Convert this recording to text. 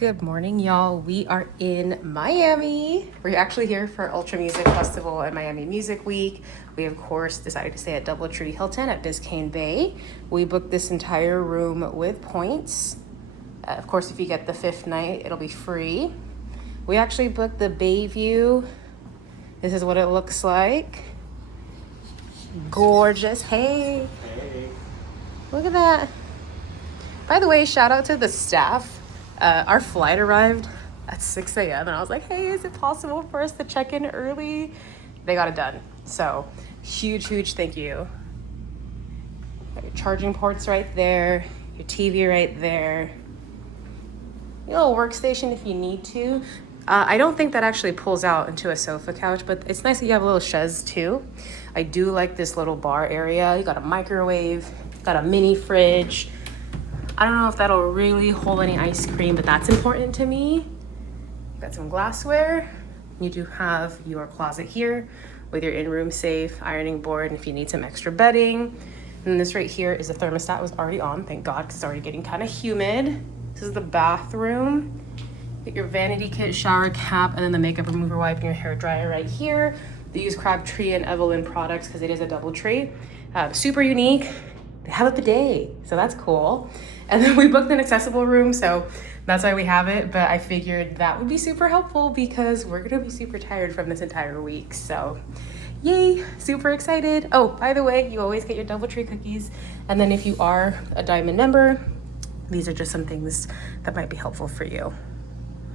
Good morning, y'all. We are in Miami. We're actually here for Ultra Music Festival and Miami Music Week. We, of course, decided to stay at Doubletree Hilton at Biscayne Bay. We booked this entire room with points. Of course, if you get the 5th night, it'll be free. We actually booked the Bayview. This is what it looks like. Gorgeous. Hey. Look at that. By the way, shout out to the staff. Our flight arrived at 6 a.m. and I was like, hey, is it possible for us to check in early? They got it done. So huge thank you. Got your charging ports right there, your TV right there, your little workstation if you need to. I don't think that actually pulls out into a sofa couch, but it's nice that you have a little chaise too. I do like this little bar area. You got a microwave, got a mini fridge. I don't know if that'll really hold any ice cream, but that's important to me. Got some glassware. You do have your closet here with your in-room safe, ironing board, and if you need some extra bedding. And this right here is a thermostat. It was already on, thank God, because it's already getting kind of humid. This is the bathroom. Get your vanity kit, shower cap, and then the makeup remover wipe and your hair dryer right here. They use Crabtree and Evelyn products because it is a Doubletree. Super unique. They have a bidet, so that's cool. And then we booked an accessible room, so that's why we have it. But I figured that would be super helpful because we're gonna be super tired from this entire week. So yay, super excited. Oh, by the way, you always get your Doubletree cookies. And then if you are a Diamond member, these are just some things that might be helpful for you.